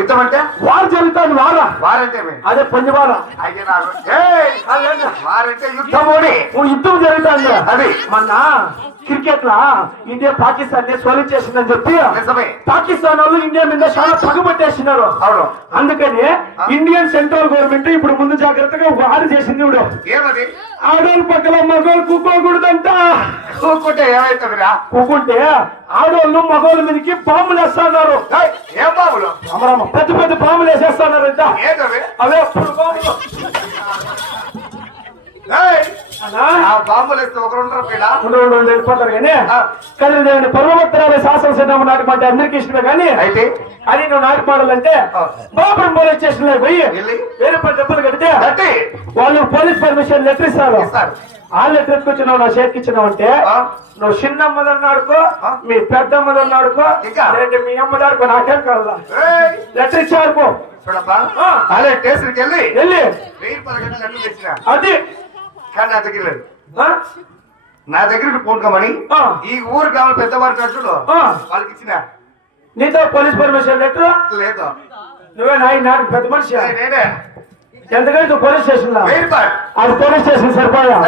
యుద్ధం అంటే వారు జరుగుతాను వారంటే అదే పంజవార వారంటే యుద్ధమోడి యుద్ధం జరుగుతుంది అది మొన్న క్రికెట్ లా ఇండియా పాకిస్తాన్ ని సోలింగ్ చేసిందని చెప్పి నిజమే పాకిస్తాన్ వాళ్ళు ఇండియా మీద చాలా పగబట్టేసినారు. అవును అందుకని ఇండియన్ సెంట్రల్ గవర్నమెంట్ ఇప్పుడు ముందు జాగ్రత్తగా వారు చేసింది. ఇప్పుడు ఏమది ఆడోళ్ళ పక్కల మగోళ్ళు కూకోకూడదంట. కూకుంటే ఏమైతుందిరా? కూకుంటే ఆడోళ్ళు మగోళ్ళ మీదకి బాంబులు వేస్తున్నారు. ఏం బాబులు? పెద్ద పెద్ద బాంబులు వేసేస్తున్నారంట. అవే అప్పుడు బాంబులు. బాంబులు వేస్తే ఒకరు ఉండరు వెళ్ళిపోతారు కానీ కలిదేవుని పర్వోత్తరాల శాసనసభ నాటకం అందరికీ ఇష్టమే. కానీ అయితే అది నువ్వు నాటకమాడాలంటే బాబురం పోలీస్ స్టేషన్ లో పోయి 1000 రూపాయలు డబ్బులు కడితే వాళ్ళు పోలీస్ పర్మిషన్ లెటర్ ఇస్తారు. ఆ లెటర్ ఎత్తుకొచ్చినావు నా చేతికి ఇచ్చినావు అంటే నువ్వు చిన్నమ్మదని ఆడుకో, మీ పెద్దమ్మదని ఆడుకో, లేదంటే మీ అమ్మది ఆడుకో, నాకేం కావాలా లెటర్ ఇచ్చి ఆడుకో. స్టేషన్కి వెళ్ళి 1000 లెటర్ తెచ్చిన అది కానీ నా దగ్గర లేదు. నా దగ్గర ఫోన్ కమని ఈ ఊరు కావాలి పెద్దవారు చూడు వాళ్ళకి ఇచ్చిన నీతో పోలీస్ పర్మిషన్ లెటర్ లేదు. నువ్వే నాకు పెద్ద మనిషి. నేనే ఎంతకంటే పోలీస్ స్టేషన్ లో 1000 అది పోలీస్ స్టేషన్ సరిపోయా.